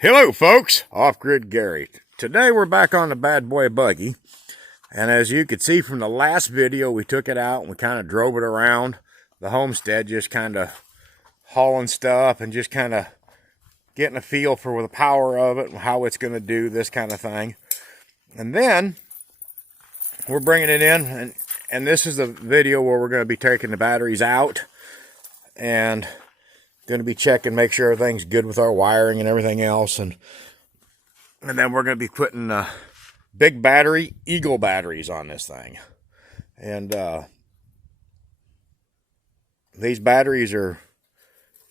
Hello folks, Off-Grid Gary. Today we're back on the bad boy buggy, and as you could see from the last video, we took it out and we kind of drove it around the homestead, just kind of hauling stuff and just kind of getting a feel for the power of it and how it's going to do this kind of thing. And then we're bringing it in, and this is the video where we're going to be taking the batteries out and going to be checking, make sure everything's good with our wiring and everything else, and then we're going to be putting big battery Eagle batteries on this thing. And these batteries are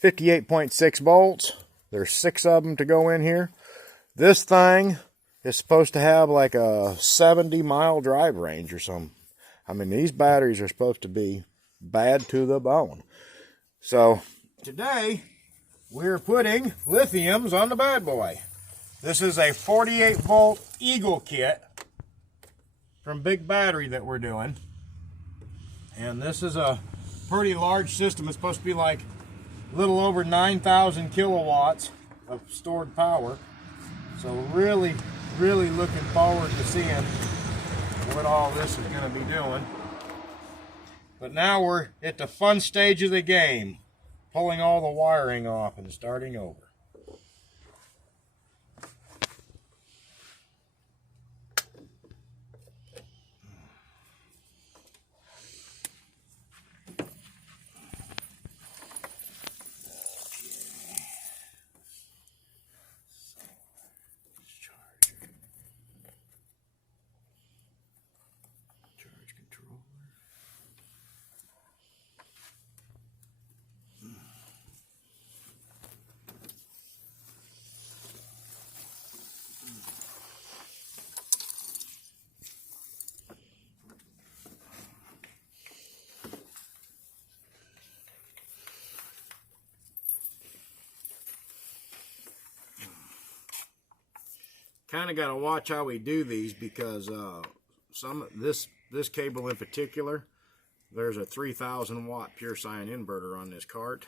58.6 volts. There's 6 of them to go in here. This thing is supposed to have like a 70-mile drive range or something. I mean, these batteries are supposed to be bad to the bone. So today, we're putting lithiums on the bad boy. This is a 48-volt Eagle kit from Big Battery that we're doing. And this is a pretty large system. It's supposed to be like a little over 9,000 kilowatts of stored power. So really, really looking forward to seeing what all this is going to be doing. But now we're at the fun stage of the game, pulling all the wiring off and starting over. Charge controller. Kind of got to watch how we do these, because this cable in particular, there's a 3,000 watt pure sine inverter on this cart,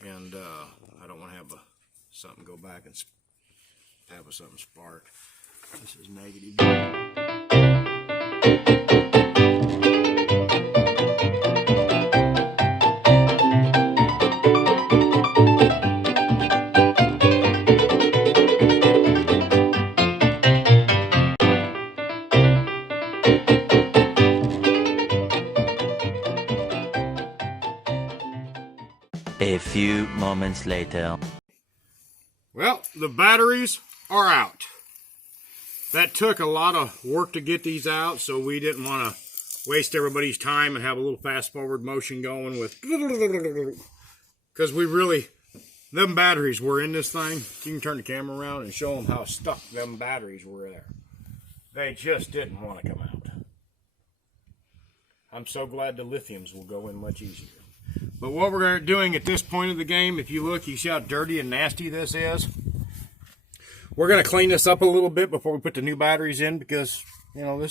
and I don't want to have something go back and have something spark. This is negative. A few moments later. Well, the batteries are out. That took a lot of work to get these out, so we didn't want to waste everybody's time and have a little fast forward motion going with, because them batteries were in this thing. You can turn the camera around and show them how stuck them batteries were there. They just didn't want to come out. I'm so glad the lithiums will go in much easier. But what we're doing at this point of the game, if you look, you see how dirty and nasty this is. We're going to clean this up a little bit before we put the new batteries in, because, you know,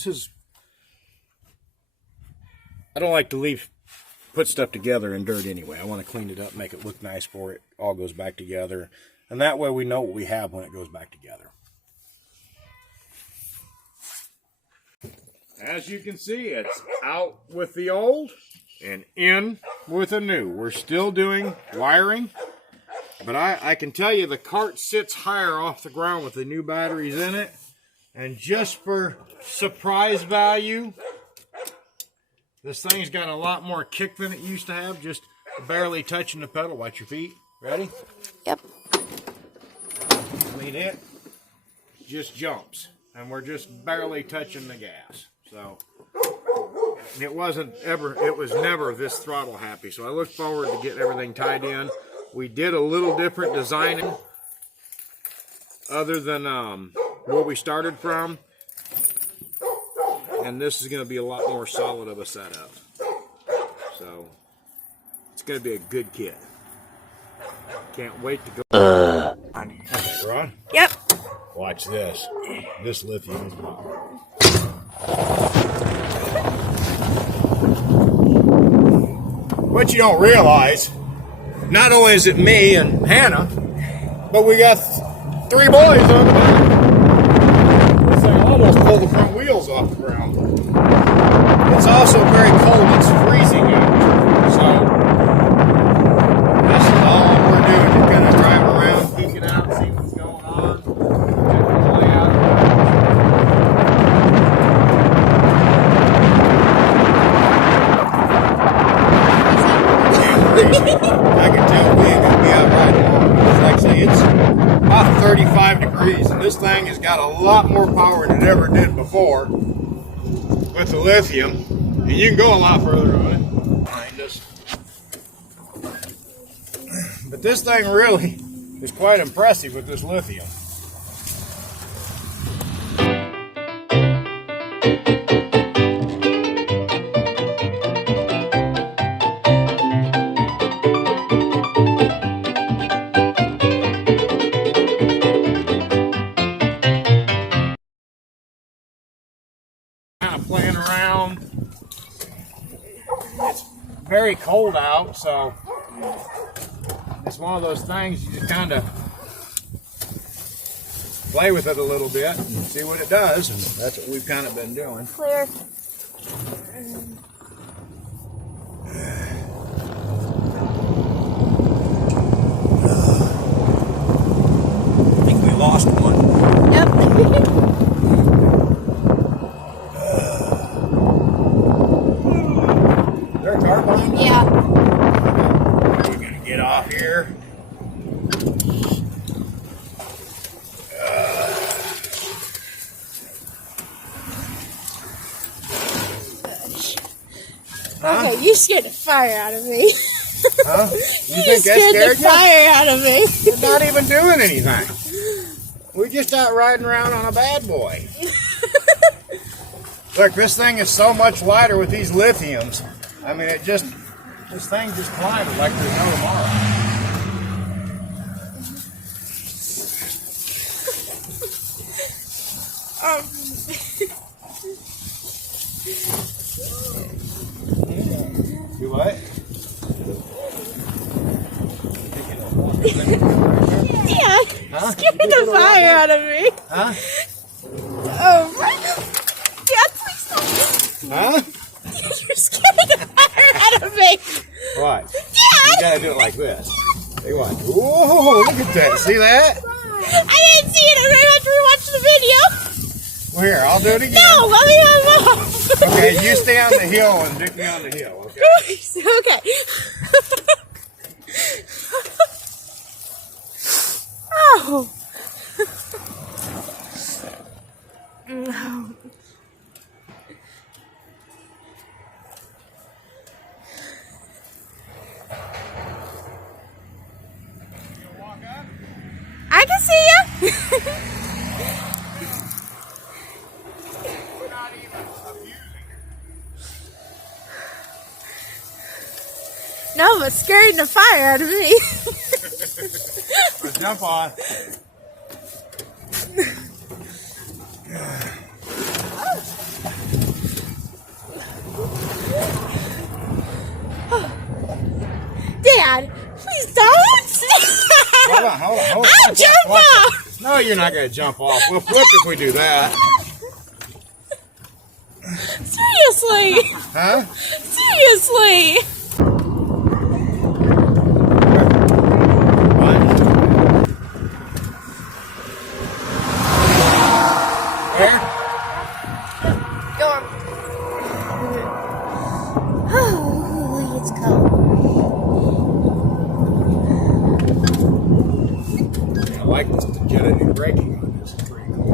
I don't like to put stuff together in dirt anyway. I want to clean it up, make it look nice before it all goes back together. And that way we know what we have when it goes back together. As you can see, it's out with the old and in with a new. We're still doing wiring, but I can tell you the cart sits higher off the ground with the new batteries in it. And just for surprise value, this thing's got a lot more kick than it used to have, just barely touching the pedal. Watch your feet. Ready? Yep. I mean, it just jumps, and we're just barely touching the gas. So it was never this throttle happy. So I look forward to getting everything tied in. We did a little different designing other than where we started from. And this is going to be a lot more solid of a setup. So it's going to be a good kit. Can't wait to go. Okay, Ron? Yep. Watch this. This lithium. What you don't realize, not only is it me and Hannah, but we got 3 boys on the back. This thing almost pulled the front wheels off the ground. It's also very cold. It's freezing out. So this is all we're doing. Just kind of driving around, peeking out, see what's going on. Checking the layout. I can tell we ain't gonna be out right now. Like I say, it's about 35 degrees, and this thing has got a lot more power than it ever did before with the lithium, and you can go a lot further on it. But this thing really is quite impressive with this lithium. Kind of playing around. It's very cold out, so it's one of those things you just kind of play with it a little bit and see what it does, and that's what we've kind of been doing. Clear. I think we lost one. Yep. Is there a car behind us? Yeah. We're gonna get off here. Okay, you scared the fire out of me. Huh? You You think that scared scared the you? fire out of me. We're not even doing anything. We're just out riding around on a bad boy. Look, this thing is so much lighter with these lithiums. I mean, this thing just climbs like there's no tomorrow. You what? Yeah, Huh? scared the fire out of me. Huh? Oh, Dad, please stop. Huh? You're scaring the fire out of me. What? You Dad! gotta do it like this. See what? Whoa, look at that. See that? I didn't see it. I'm going to have to rewatch the video. Well, here, I'll do it again. No, let me have it. Okay, you stay on the hill and dick me on the hill, okay? Okay. Oh. No. I can see you. We're not even abusing it. No, but scaring the fire out of me. Let's jump on. Dad, please don't. Hold on. I'll jump off. No, you're not going to jump off. We'll flip if we do that. Seriously. Huh? Seriously. What? Where? Go on. Oh, it's cold. I like this agility braking on this. It's pretty cool.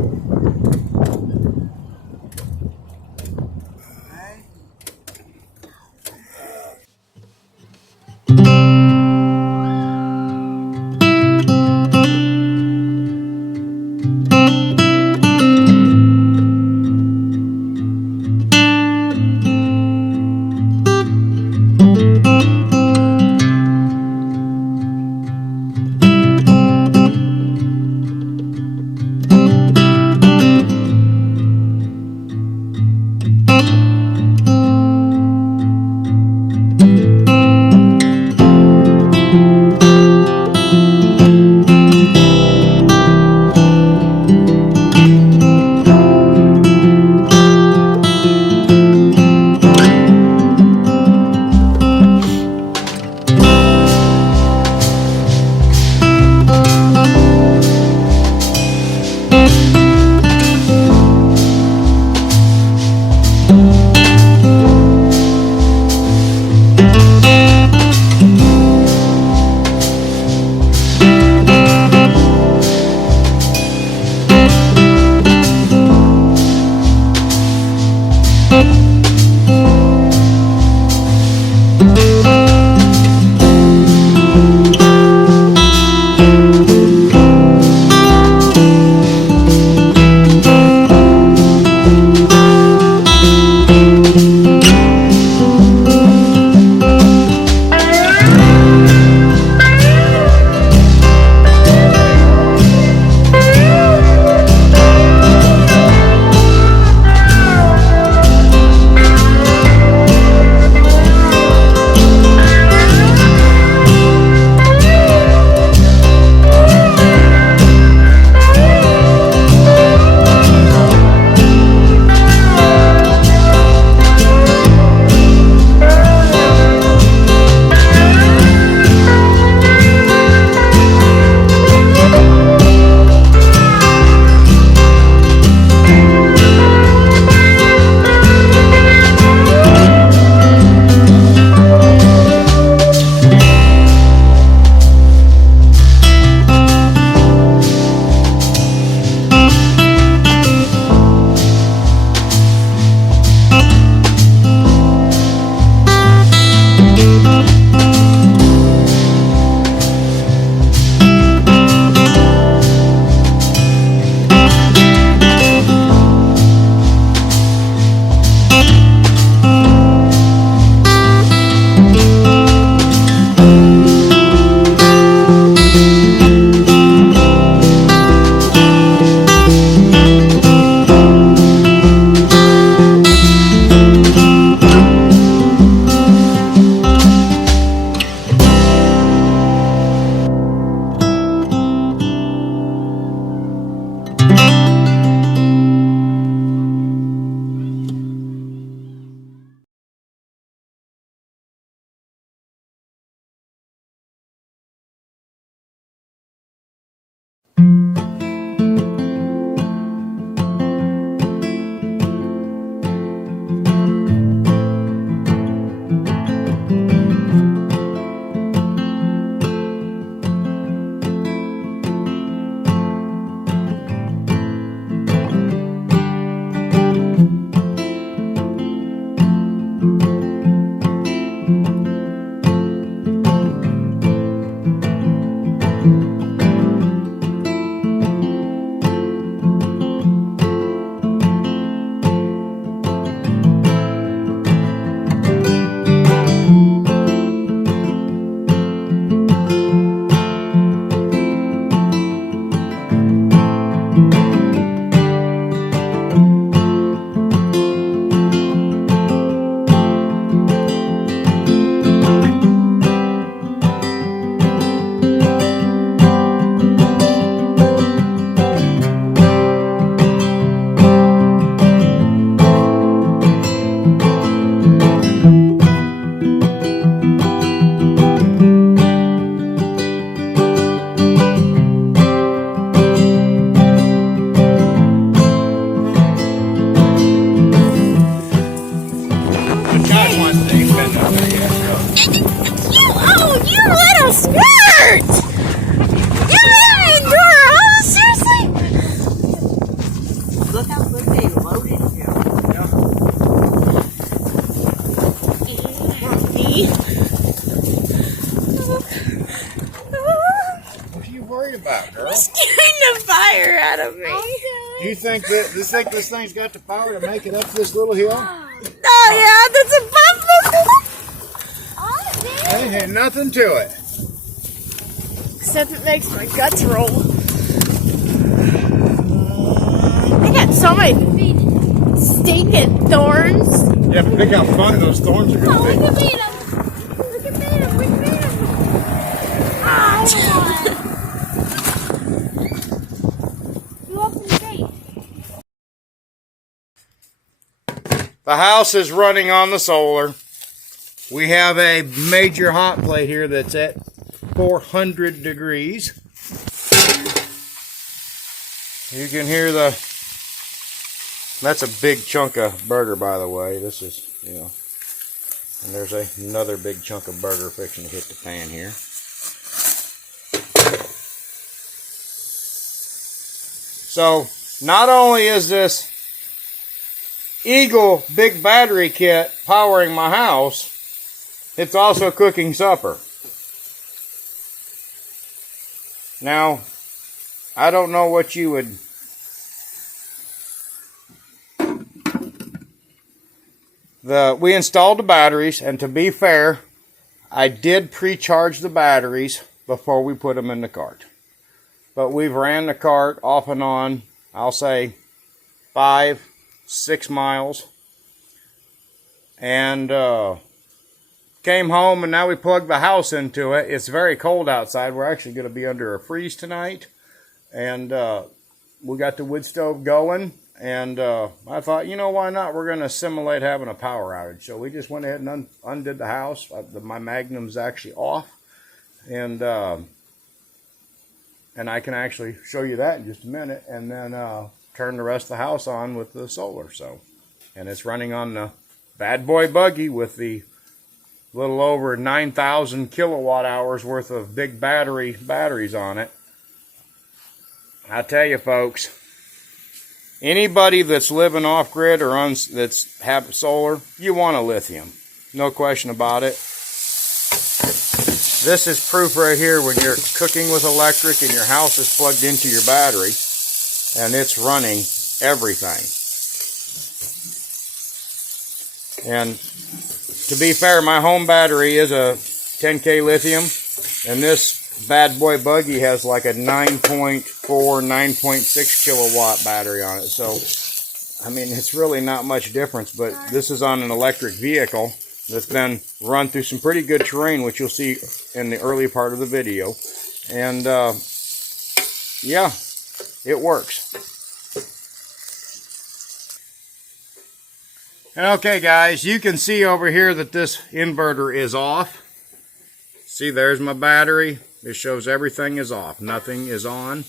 You little skirt! You endure, oh, seriously? Look how good they loaded him. What are you worried about, girl? Scaring the fire out of me. Do you think that this thing's got the power to make it up this little hill? Oh yeah, that's a buffalo. Ain't had nothing to it. Except it makes my guts roll. I got so many stinking thorns. Yeah, but think how fun those thorns are Oh, going look to be. at Beat him. Look at Beat him. Look at Beat him. Oh, you open the gate. The house is running on the solar. We have a major hot plate here that's at 400 degrees. You can hear that's a big chunk of burger, by the way. This is, and there's another big chunk of burger fixing to hit the pan here. So, not only is this Eagle big battery kit powering my house, it's also cooking supper. Now, I don't know what you would... We installed the batteries, and to be fair, I did pre-charge the batteries before we put them in the cart. But we've ran the cart off and on, I'll say 5-6 miles. And came home, and now we plugged the house into it. It's very cold outside. We're actually going to be under a freeze tonight. And we got the wood stove going. And I thought, why not? We're going to simulate having a power outage. So we just went ahead and undid the house. My Magnum's actually off. And I can actually show you that in just a minute. And then turn the rest of the house on with the solar. And it's running on the bad boy buggy with the little over 9,000 kilowatt hours worth of big batteries on it. I tell you, folks, anybody that's living off grid or that's have solar, you want a lithium, no question about it. This is proof right here when you're cooking with electric and your house is plugged into your battery and it's running everything. And to be fair, my home battery is a 10K lithium, and this bad boy buggy has like a 9.4, 9.6 kilowatt battery on it. So, I mean, it's really not much difference, but this is on an electric vehicle that's been run through some pretty good terrain, which you'll see in the early part of the video. And, yeah, it works. Okay, guys, you can see over here that this inverter is off. See, there's my battery. It shows everything is off. Nothing is on.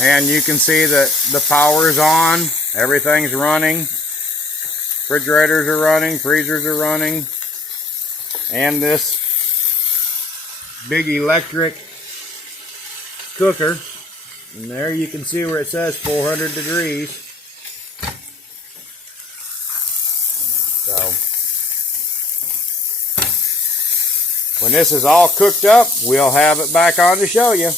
And you can see that the power is on. Everything's running. Refrigerators are running. Freezers are running. And this big electric cooker. And there you can see where it says 400 degrees. So when this is all cooked up, we'll have it back on to show you.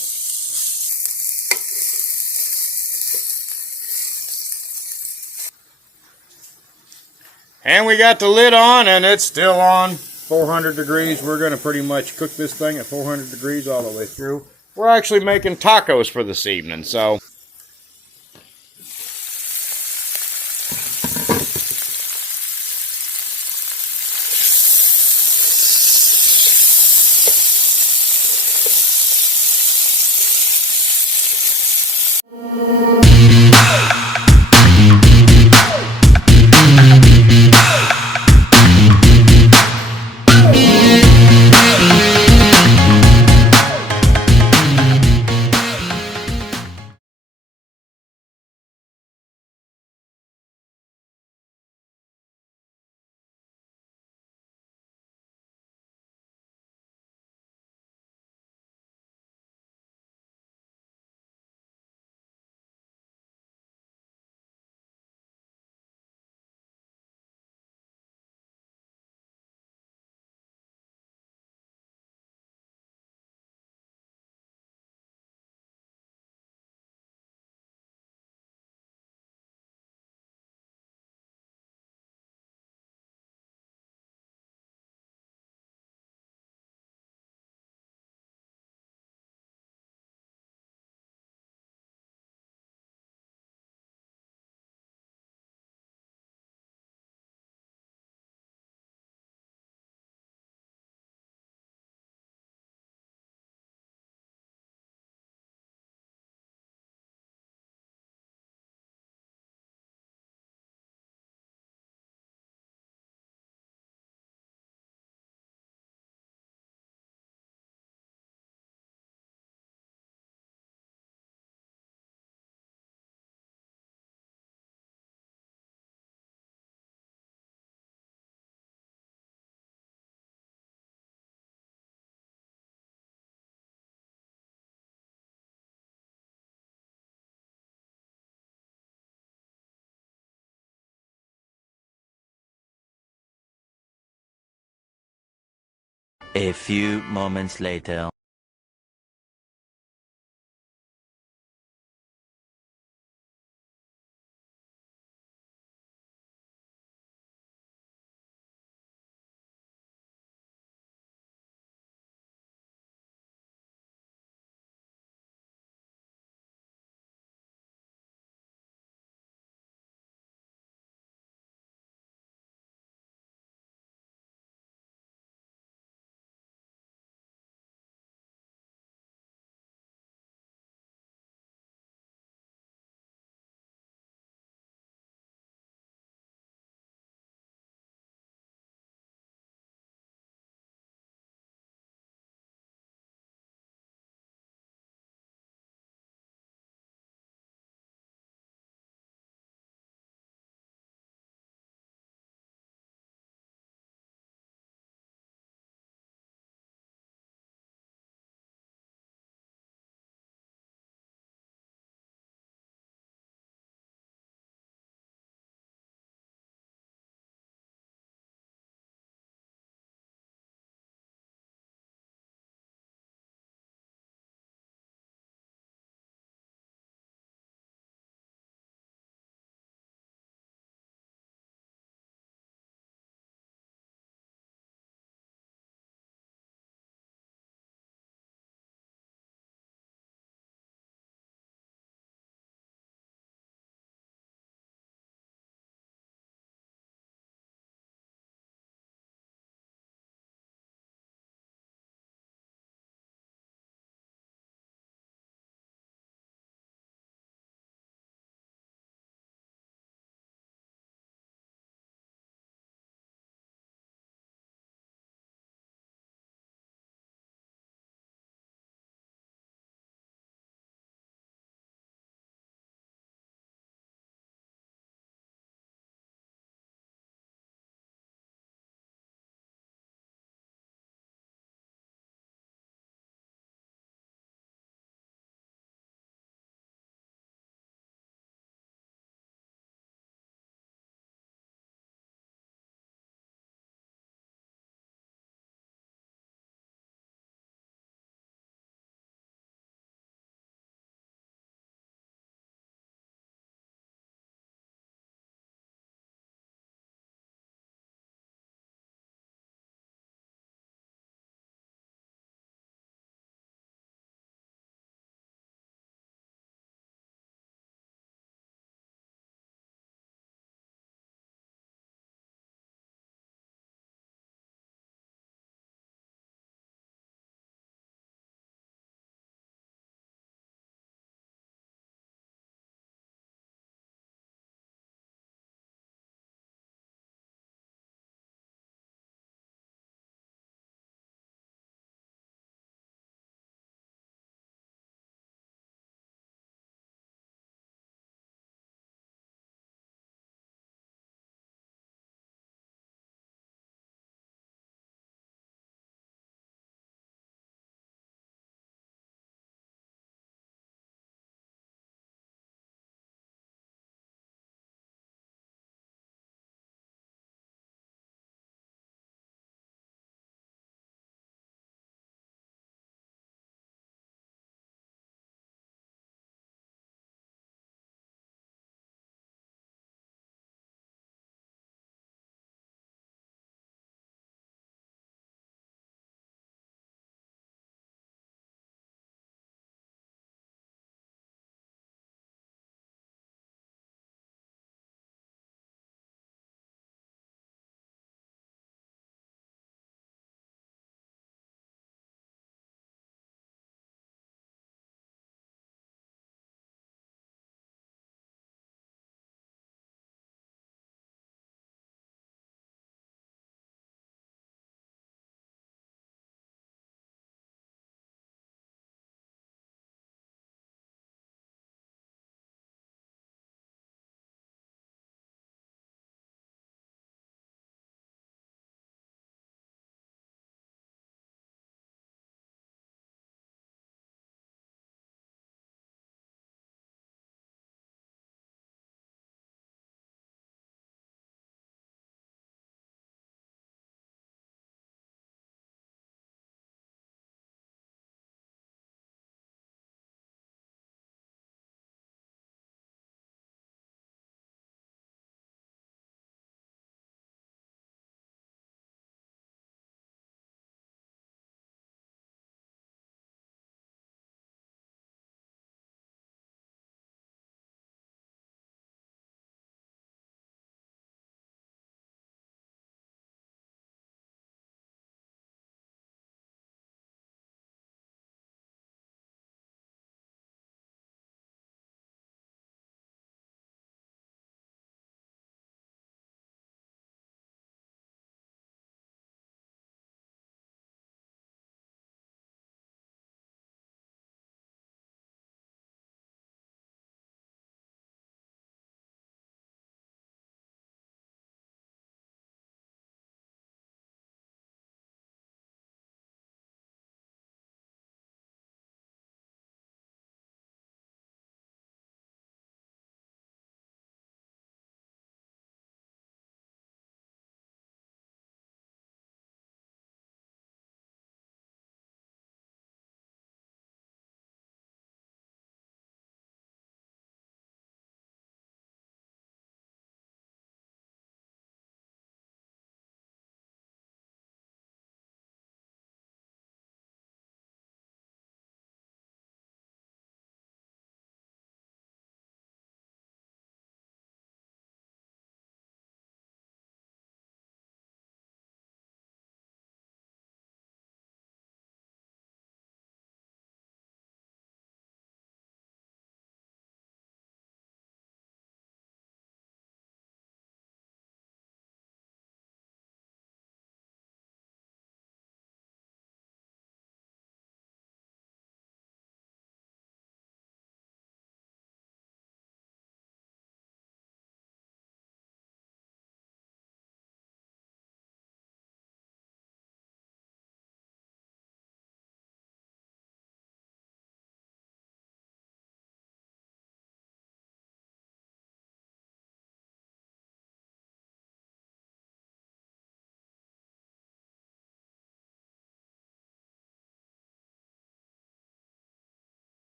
And we got the lid on, and it's still on 400 degrees. We're going to pretty much cook this thing at 400 degrees all the way through. We're actually making tacos for this evening, so. A few moments later.